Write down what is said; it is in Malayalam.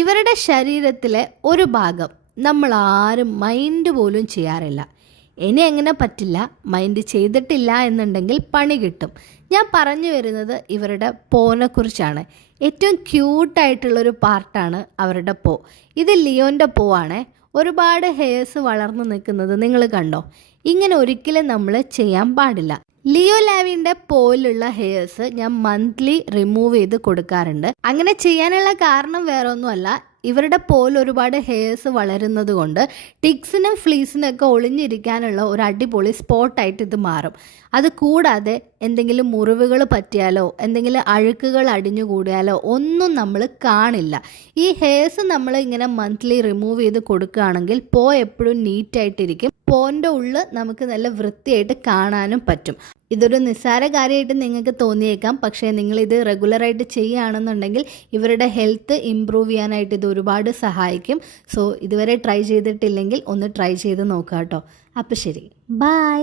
ഇവരുടെ ശരീരത്തിലെ ഒരു ഭാഗം നമ്മൾ ആരും മൈൻഡ് പോലും ചെയ്യാറില്ല. ഇനി എങ്ങനെ പറ്റില്ല, മൈൻഡ് ചെയ്തിട്ടില്ല എന്നുണ്ടെങ്കിൽ പണി കിട്ടും. ഞാൻ പറഞ്ഞു വരുന്നത് ഇവരുടെ പോനെക്കുറിച്ചാണ്. ഏറ്റവും ക്യൂട്ടായിട്ടുള്ളൊരു പാർട്ടാണ് അവരുടെ പോ. ഇത് ലിയോൻ്റെ പോവാണ്. ഒരുപാട് ഹെയർസ് വളർന്നു നിൽക്കുന്നത് നിങ്ങൾ കണ്ടോ? ഇങ്ങനെ ഒരിക്കലും നമ്മൾ ചെയ്യാൻ പാടില്ല. ലിയോ ലാവിൻ്റെ പോലുള്ള ഹെയർസ് ഞാൻ മന്ത്ലി റിമൂവ് ചെയ്ത് കൊടുക്കാറുണ്ട്. അങ്ങനെ ചെയ്യാനുള്ള കാരണം വേറെ ഒന്നുമല്ല, ഇവരുടെ പോൽ ഒരുപാട് ഹെയർസ് വളരുന്നത് കൊണ്ട് ടിക്സിനും ഫ്ലീസിനും ഒക്കെ ഒളിഞ്ഞിരിക്കാനുള്ള ഒരു അടിപൊളി സ്പോട്ടായിട്ട് ഇത് മാറും. അത് കൂടാതെ എന്തെങ്കിലും മുറിവുകൾ പറ്റിയാലോ എന്തെങ്കിലും അഴുക്കുകൾ അടിഞ്ഞുകൂടിയാലോ ഒന്നും നമ്മൾ കാണില്ല. ഈ ഹെയർസ് നമ്മൾ ഇങ്ങനെ മന്ത്ലി റിമൂവ് ചെയ്ത് കൊടുക്കുകയാണെങ്കിൽ പോ എപ്പോഴും നീറ്റായിട്ടിരിക്കും. പോൻ്റെ ഉള്ളിൽ നമുക്ക് നല്ല വൃത്തിയായിട്ട് കാണാനും പറ്റും. ഇതൊരു നിസ്സാര കാര്യമായിട്ട് നിങ്ങൾക്ക് തോന്നിയേക്കാം, പക്ഷേ നിങ്ങളിത് റെഗുലറായിട്ട് ചെയ്യുകയാണെന്നുണ്ടെങ്കിൽ ഇവരുടെ ഹെൽത്ത് ഇമ്പ്രൂവ് ചെയ്യാനായിട്ട് ഇത് ഒരുപാട് സഹായിക്കും. സോ ഇതുവരെ ട്രൈ ചെയ്തിട്ടില്ലെങ്കിൽ ഒന്ന് ട്രൈ ചെയ്ത് നോക്കാം കേട്ടോ. അപ്പോൾ ശരി, ബൈ.